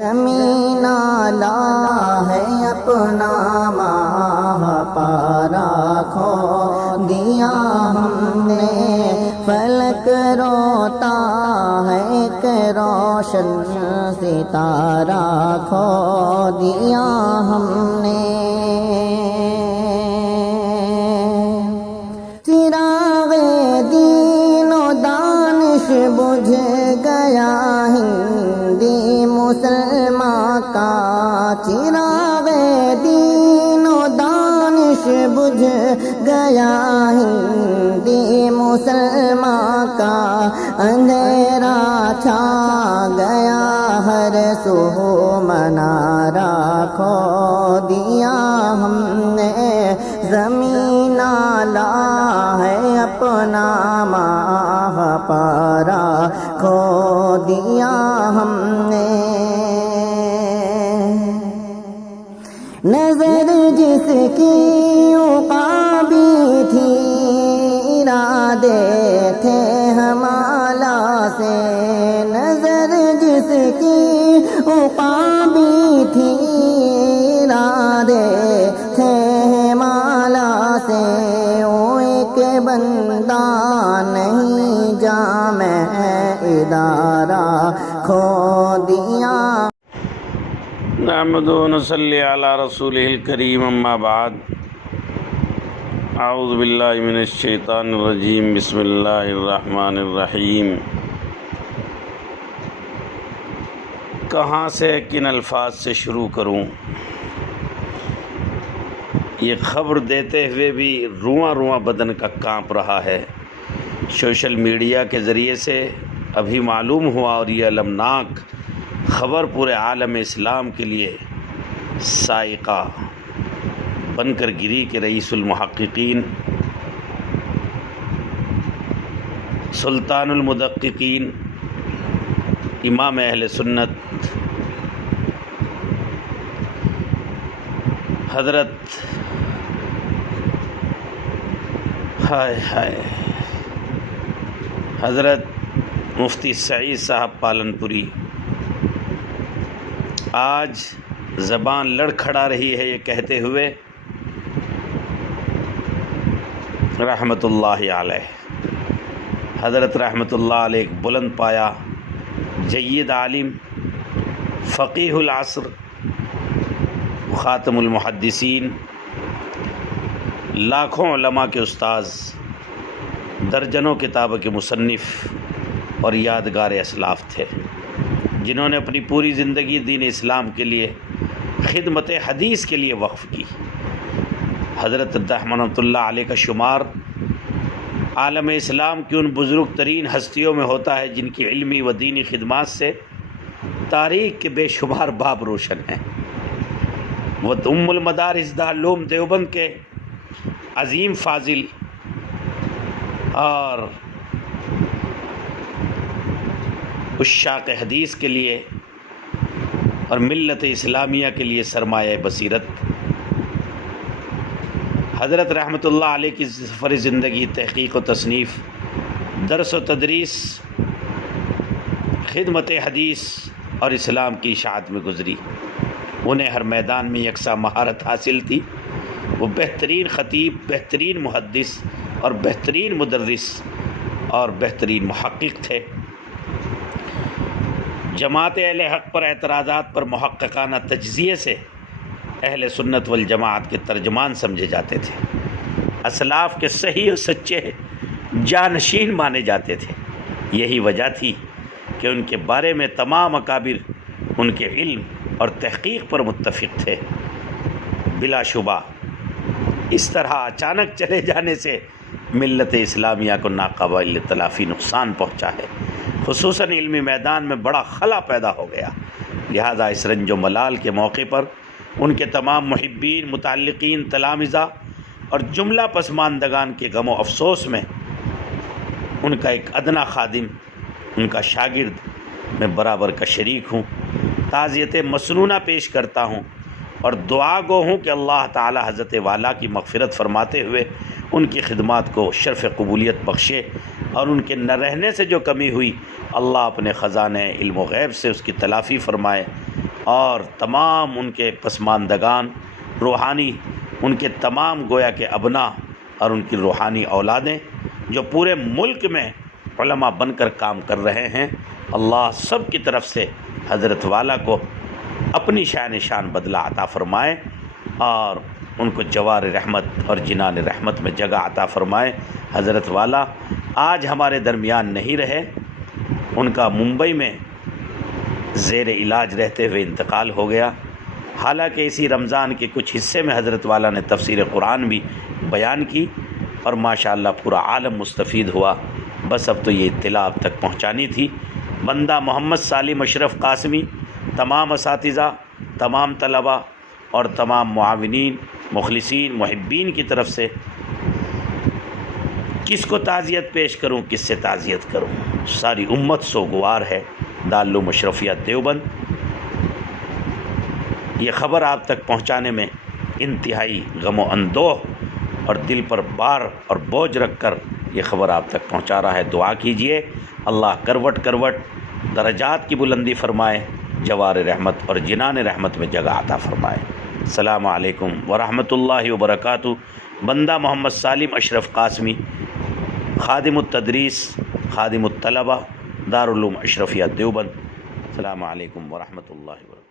زمین لا ہے اپنا ماہ پارا کھو دیا ہم نے، فلک روتا ہے کہ روشن ستارہ کھو دیا ہم نے۔ چراغ دین و دانش بجھ گیا ہندی مسلمان کا، چراغ دین و دانش بجھ گیا ہندی مسلمان کا، اندھیرا چھا گیا ہر سو منارہ کھو دیا ہم نے، زمین لا ہے اپنا ماہ پارا کھو دیا ہم نے۔ نظر جس کی عقابی تھی، ارادے تھے ہم اعلیٰ سے، نظر جس کی عقابی تھی، ارادے تھے ہم اعلیٰ سے، وہ ایک بندہ نہیں جامع ادارہ کھو دیا۔ نحمد و نصلی علی رسولہ الکریم، اما بعد، اعوذ باللہ من الشیطان الرجیم، بسم اللہ الرحمن الرحیم۔ کہاں سے کن الفاظ سے شروع کروں؟ یہ خبر دیتے ہوئے بھی رواں رواں بدن کا کانپ رہا ہے۔ سوشل میڈیا کے ذریعے سے ابھی معلوم ہوا، اور یہ المناک خبر پورے عالم اسلام کے لیے صاعقہ بن کر گری کہ رئیس المحققین، سلطان المدققین، امام اہل سنت حضرت حضرت مفتی سعید صاحب پالنپوری آج زبان لڑکھڑا رہی ہے یہ کہتے ہوئے، رحمت اللہ علیہ، حضرت رحمت اللہ علیہ ایک بلند پایا جید عالم، فقیہ العصر، خاتم المحدثین، لاکھوں علماء کے استاذ، درجنوں کتابوں کے مصنف اور یادگار اسلاف تھے، جنہوں نے اپنی پوری زندگی دین اسلام کے لیے، خدمت حدیث کے لیے وقف کی۔ حضرت رحمت اللہ علیہ کا شمار عالم اسلام کی ان بزرگ ترین ہستیوں میں ہوتا ہے جن کی علمی و دینی خدمات سے تاریخ کے بے شمار باب روشن ہیں۔ وہ ام المدارس دارالعلوم دیوبند کے عظیم فاضل اور عشاق حدیث کے لیے اور ملت اسلامیہ کے لیے سرمایہ بصیرت، حضرت رحمت اللہ علیہ کی سفر زندگی تحقیق و تصنیف، درس و تدریس، خدمت حدیث اور اسلام کی اشاعت میں گزری۔ انہیں ہر میدان میں یکساں مہارت حاصل تھی۔ وہ بہترین خطیب، بہترین محدث اور بہترین مدرس اور بہترین محقق تھے۔ جماعت اہل حق پر اعتراضات پر محققانہ تجزیے سے اہل سنت والجماعت کے ترجمان سمجھے جاتے تھے، اسلاف کے صحیح و سچے جانشین مانے جاتے تھے۔ یہی وجہ تھی کہ ان کے بارے میں تمام اکابر ان کے علم اور تحقیق پر متفق تھے۔ بلا شبہ اس طرح اچانک چلے جانے سے ملت اسلامیہ کو ناقابل تلافی نقصان پہنچا ہے، خصوصاً علمی میدان میں بڑا خلا پیدا ہو گیا۔ لہذا اس رنج و ملال کے موقع پر ان کے تمام محبین، متعلقین، تلامذہ اور جملہ پسماندگان کے غم و افسوس میں ان کا ایک ادنا خادم، ان کا شاگرد میں برابر کا شریک ہوں۔ تعزیت مسنونہ پیش کرتا ہوں اور دعا گو ہوں کہ اللہ تعالی حضرت والا کی مغفرت فرماتے ہوئے ان کی خدمات کو شرف قبولیت بخشے، اور ان کے نہ رہنے سے جو کمی ہوئی اللہ اپنے خزانے علم و غیب سے اس کی تلافی فرمائے۔ اور تمام ان کے پسماندگان روحانی، ان کے تمام گویا کے ابنا اور ان کی روحانی اولادیں جو پورے ملک میں علماء بن کر کام کر رہے ہیں، اللہ سب کی طرف سے حضرت والا کو اپنی شان بدلہ عطا فرمائے اور ان کو جوار رحمت اور جنان رحمت میں جگہ عطا فرمائے۔ حضرت والا آج ہمارے درمیان نہیں رہے، ان کا ممبئی میں زیر علاج رہتے ہوئے انتقال ہو گیا۔ حالانکہ اسی رمضان کے کچھ حصے میں حضرت والا نے تفسیر قرآن بھی بیان کی اور ماشاءاللہ پورا عالم مستفید ہوا۔ بس اب تو یہ اطلاع اب تک پہنچانی تھی۔ بندہ محمد سالم اشرف قاسمی، تمام اساتذہ، تمام طلباء اور تمام معاونین، مخلصین، محبین کی طرف سے کس کو تعزیت پیش کروں، کس سے تعزیت کروں؟ ساری امت سوگوار ہے۔ دارالعلوم اشرفیہ دیوبند یہ خبر آپ تک پہنچانے میں انتہائی غم و اندوہ اور دل پر بار اور بوجھ رکھ کر یہ خبر آپ تک پہنچا رہا ہے۔ دعا کیجئے اللہ کروٹ کروٹ درجات کی بلندی فرمائے، جوار رحمت اور جنان رحمت میں جگہ عطا فرمائے۔ السلام علیکم ورحمۃ اللہ وبرکاتہ۔ بندہ محمد سالم اشرف قاسمی، خادم التدریس، خادم الطلبہ، دارالعلوم اشرفیہ دیوبند۔ السلام علیکم ورحمۃ اللہ وبرکاتہ۔